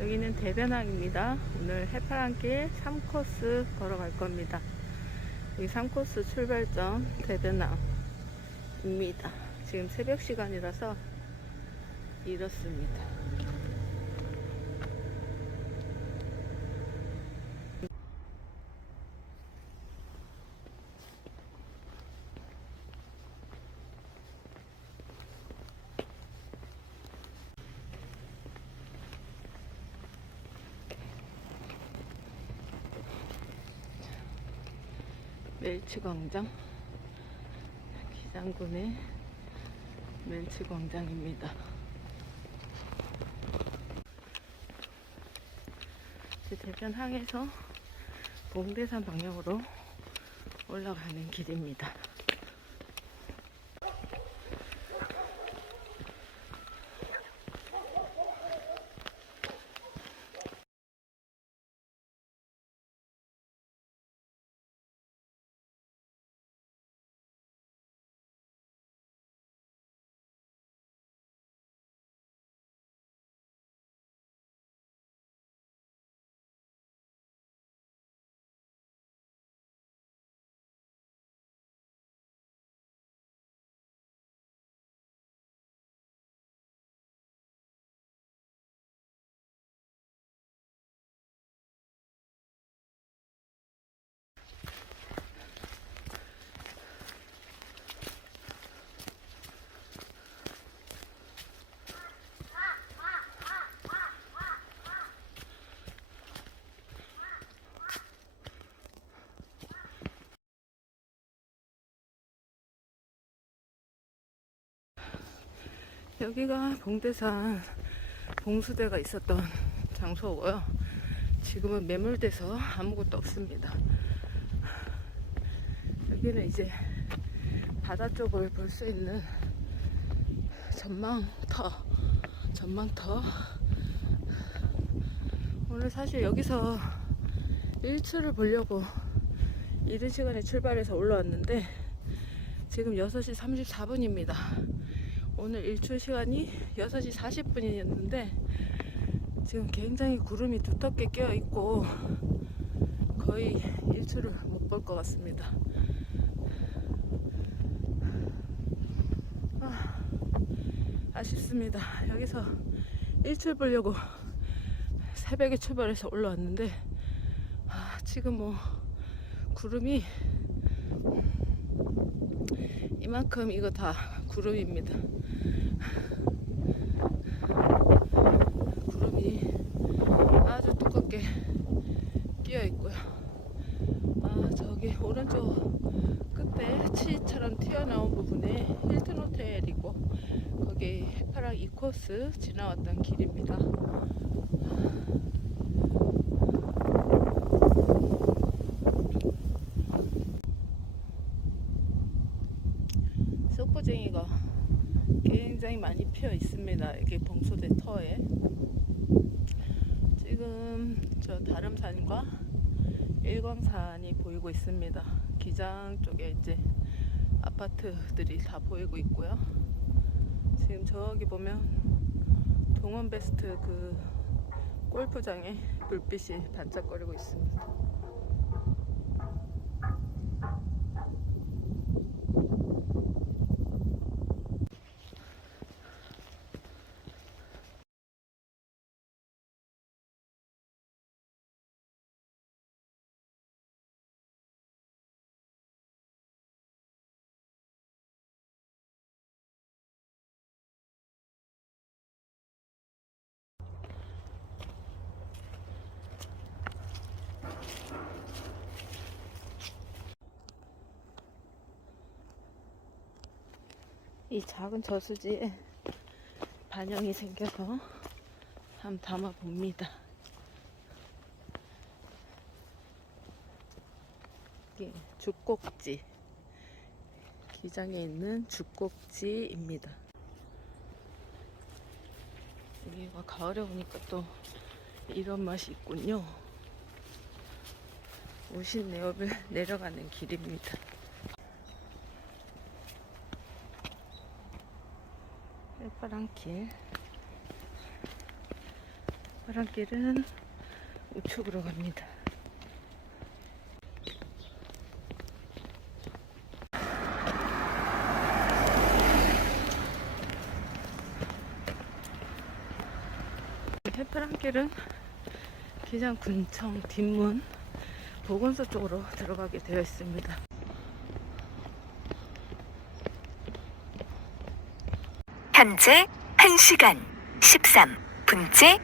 여기는 대변항입니다. 오늘 해파랑길 3코스 걸어갈 겁니다. 여기 3코스 출발점 대변항입니다. 지금 새벽 시간이라서 이렇습니다. 멸치광장 기장군의 멸치광장입니다. 이제 대변 항에서 봉대산 방향으로 올라가는 길입니다. 여기가 봉대산 봉수대가 있었던 장소고요. 지금은 매몰돼서 아무것도 없습니다. 여기는 이제 바다 쪽을 볼 수 있는 전망터, 전망터. 오늘 사실 여기서 일출을 보려고 이른 시간에 출발해서 올라왔는데 지금 6시 34분입니다. 오늘 일출 시간이 6시 40분이었는데 지금 굉장히 구름이 두텁게 끼어 있고 거의 일출을 못 볼 것 같습니다. 아, 아쉽습니다. 여기서 일출 보려고 새벽에 출발해서 올라왔는데 아, 지금 뭐 구름이 이만큼 이거 다 구름입니다. 구름이 아주 두껍게 끼어 있고요. 아 저기 오른쪽 끝에 치처럼 튀어나온 부분에 힐튼 호텔이고 거기 해파랑 2코스 지나왔던 길입니다. 쏙보쟁이가 굉장히 많이 피어 있습니다. 여기 봉소대 터에. 지금 저 다름산과 일광산이 보이고 있습니다. 기장 쪽에 이제 아파트들이 다 보이고 있고요. 지금 저기 보면 동원 베스트 그 골프장에 불빛이 반짝거리고 있습니다. 이 작은 저수지에 반영이 생겨서 한번 담아 봅니다. 이게 죽곡지 기장에 있는 죽곡지입니다. 여기가 가을에 오니까 또 이런 맛이 있군요. 오신 내업을 내려가는 길입니다. 해 파랑길 해파랑길은 우측으로 갑니다. 해파랑길은 기장 군청 뒷문 보건소 쪽으로 들어가게 되어 있습니다. 현재 1시간 13분째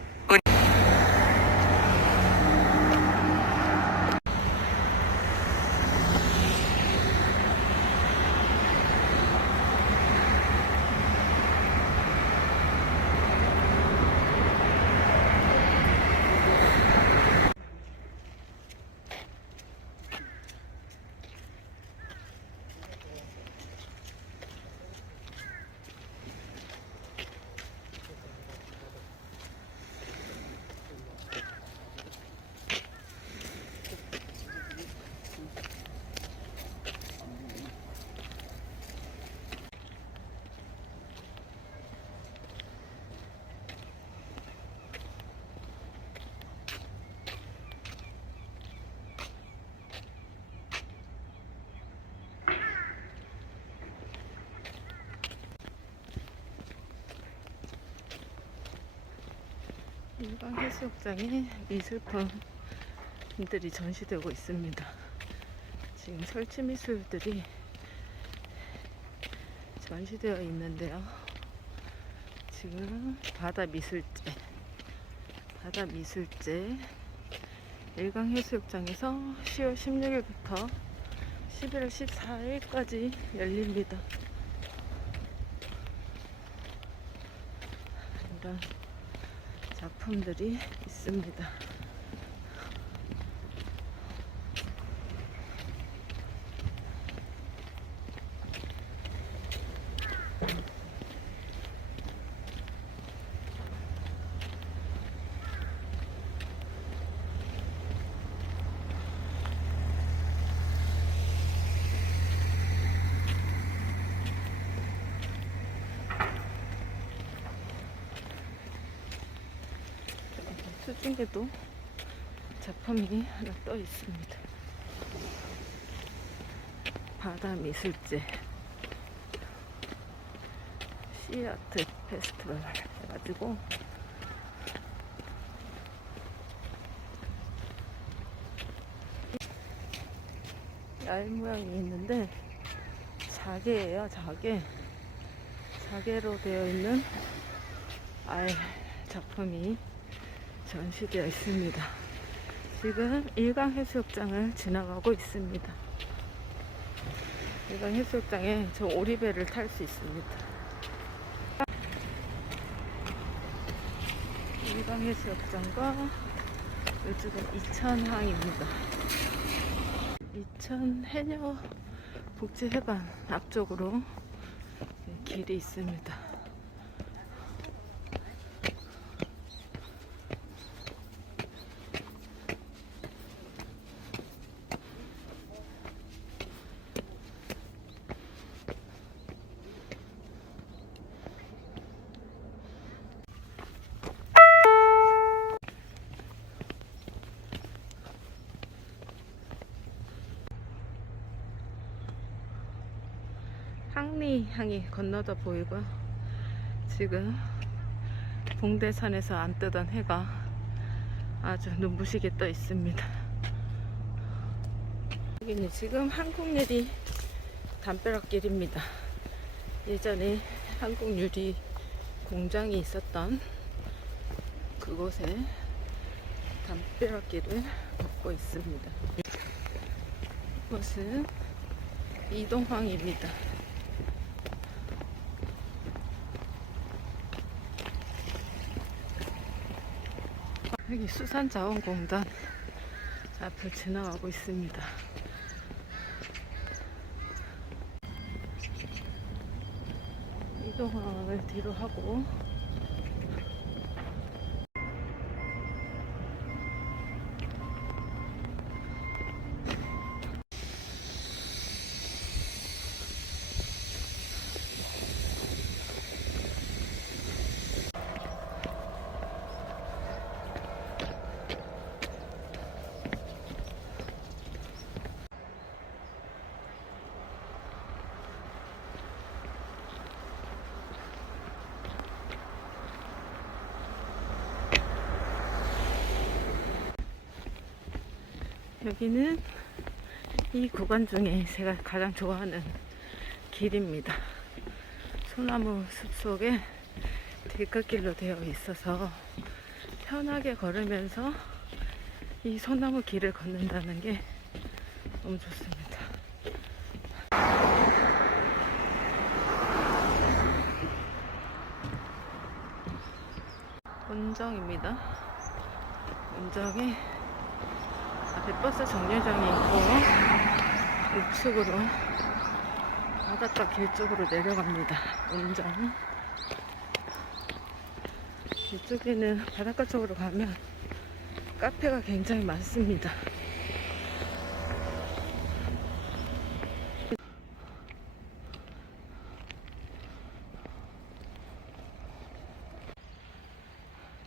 일반 해수욕장에 미술품들이 전시되고 있습니다. 지금 설치 미술들이 전시되어 있는데요. 지금 바다 미술제, 바다 미술제 일강 해수욕장에서 10월 16일부터 11월 14일까지 열립니다. 이런 작품들이 있습니다. 수중에도 작품이 하나 떠 있습니다. 바다 미술제. 시아트 페스티벌 해가지고. 알 모양이 있는데 자개예요 자개. 자개로 되어 있는 알 작품이 전시되어 있습니다. 지금 일강 해수욕장을 지나가고 있습니다. 일강 해수욕장에 저 오리배를 탈 수 있습니다. 일강 해수욕장과 이쪽은 이천항입니다. 이천 해녀 복지회관 앞쪽으로 길이 있습니다. 항리항이 건너다 보이고요. 지금 봉대산에서 안 뜨던 해가 아주 눈부시게 떠 있습니다. 여기는 지금 한국유리 담벼락길입니다. 예전에 한국유리 공장이 있었던 그곳에 담벼락길을 걷고 있습니다. 이곳은 이동항입니다. 여기 수산자원공단 앞을 지나가고 있습니다. 이동항을 뒤로 하고 여기는 이 구간 중에 제가 가장 좋아하는 길입니다. 소나무 숲 속에 들꽃길로 되어 있어서 편하게 걸으면서 이 소나무 길을 걷는다는 게 너무 좋습니다. 원정입니다. 원정에 앞에 버스 정류장이 있고 우측으로 바닷가 길 쪽으로 내려갑니다. 원정. 이쪽에는 바닷가 쪽으로 가면 카페가 굉장히 많습니다.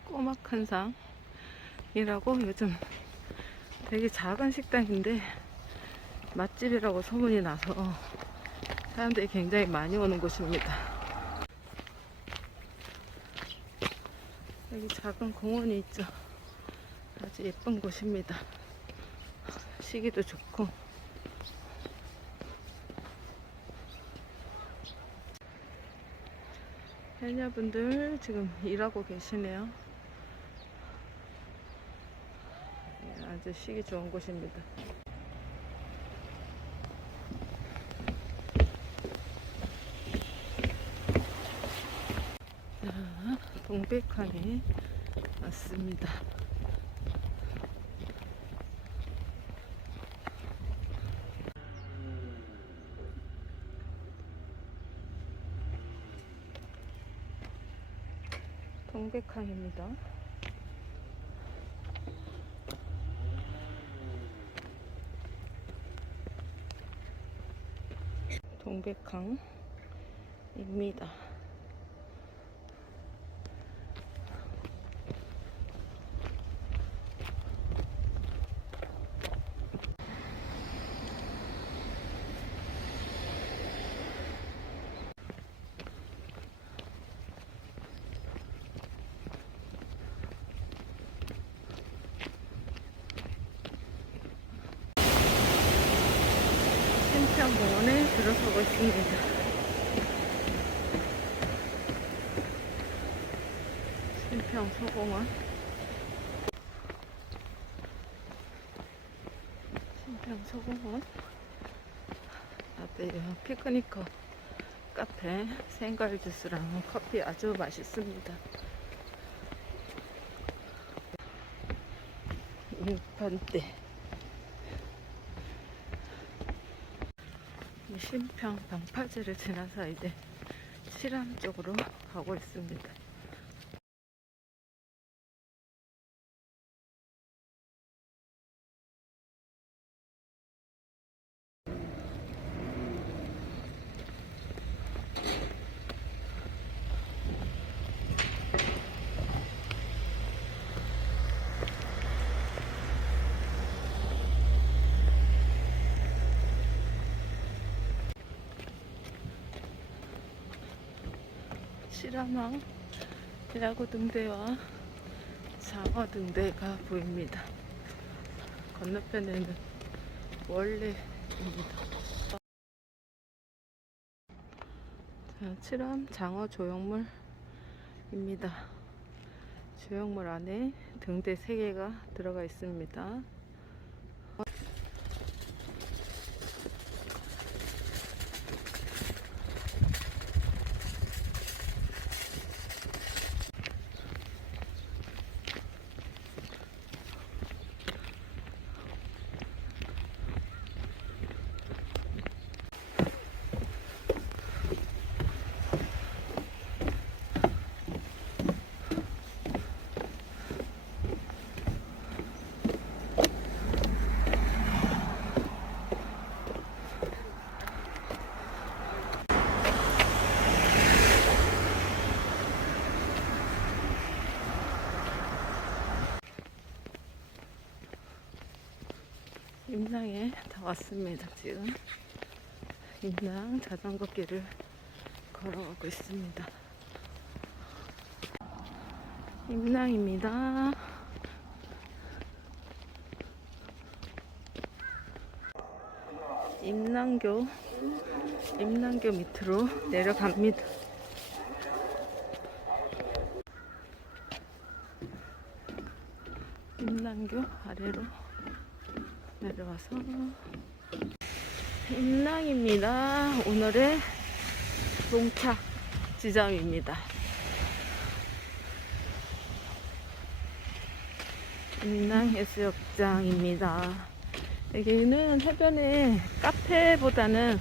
꼬막 한상이라고 요즘 되게 작은 식당인데 맛집이라고 소문이 나서 사람들이 굉장히 많이 오는 곳입니다. 여기 작은 공원이 있죠. 아주 예쁜 곳입니다. 시기도 좋고. 해녀분들 지금 일하고 계시네요. 예, 아주 쉬기 좋은 곳입니다. 자, 동백항에 왔습니다. 동백항입니다. 동백항입니다. 들어서고 있습니다. 신평 소공원. 신평 소공원. 앞에 피크니커 카페 생과일 주스랑 커피 아주 맛있습니다. 인판대. 신평 방파제를 지나서 이제 칠암 쪽으로 가고 있습니다. 실함항 야구 등대와 장어 등대가 보입니다. 건너편에는 원래입니다. 자, 칠암 장어 조형물입니다. 조형물 안에 등대 3개가 들어가 있습니다. 임낭에 다 왔습니다. 지금 임낭 자전거 길을 걸어가고 있습니다. 임낭입니다. 임남교 임남교 밑으로 내려갑니다. 임남교 아래로 내려와서 임랑입니다. 오늘의 농착 지점입니다. 임랑 해수욕장입니다. 여기는 해변에 카페보다는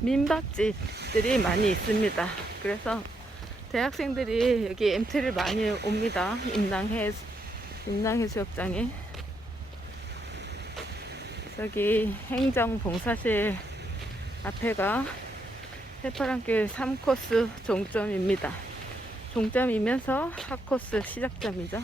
민박집들이 많이 있습니다. 그래서 대학생들이 여기 MT를 많이 옵니다. 임랑해 임랑해수욕장에 저기 행정봉사실 앞에가 해파랑길 3코스 종점입니다. 종점이면서 4코스 시작점이죠.